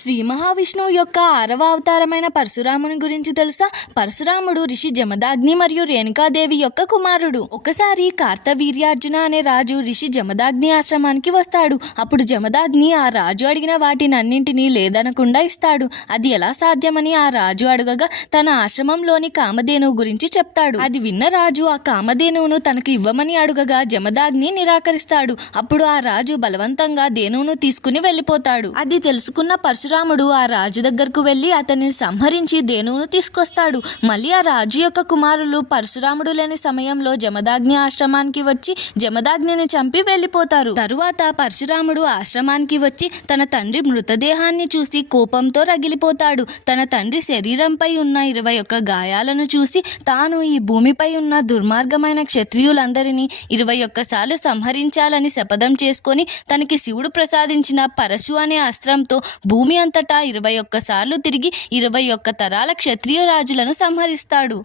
శ్రీ మహావిష్ణువు యొక్క 6వ అవతారమైన పరశురాముని గురించి తెలుసా? పరశురాముడు ఋషి జమదాగ్ని మరియు రేణుకాదేవి యొక్క కుమారుడు. ఒకసారి కార్తవీర్యార్జున అనే రాజు ఋషి జమదాగ్ని ఆశ్రమానికి వస్తాడు. అప్పుడు జమదాగ్ని ఆ రాజు అడిగిన వాటినన్నింటినీ లేదనకుండా ఇస్తాడు. అది ఎలా సాధ్యమని ఆ రాజు అడగగా తన ఆశ్రమంలోని కామధేనువు గురించి చెప్తాడు. అది విన్న రాజు ఆ కామధేనువును తనకు ఇవ్వమని అడుగగా జమదాగ్ని నిరాకరిస్తాడు. అప్పుడు ఆ రాజు బలవంతంగా ధేనువును తీసుకుని వెళ్ళిపోతాడు. అది తెలుసుకున్న పరశురాముడు ఆ రాజు దగ్గరకు వెళ్ళి అతనిని సంహరించి ధేనువును తీసుకొస్తాడు. మళ్ళీ ఆ రాజు యొక్క కుమారులు పరశురాముడు లేని సమయంలో జమదాగ్ని ఆశ్రమానికి వచ్చి జమదాగ్నిని చంపి వెళ్ళిపోతారు. తరువాత పరశురాముడు ఆశ్రమానికి వచ్చి తన తండ్రి మృతదేహాన్ని చూసి కోపంతో రగిలిపోతాడు. తన తండ్రి శరీరంపై ఉన్న 21 గాయాలను చూసి తాను ఈ భూమిపై ఉన్న దుర్మార్గమైన క్షత్రియులందరినీ 21 సార్లు సంహరించాలని శపథం చేసుకొని తనకి శివుడు ప్రసాదించిన పరశు అనే అస్త్రంతో భూమి అంతటా 21 సార్లు తిరిగి 21 తరాల క్షత్రియ రాజులను సంహరిస్తాడు.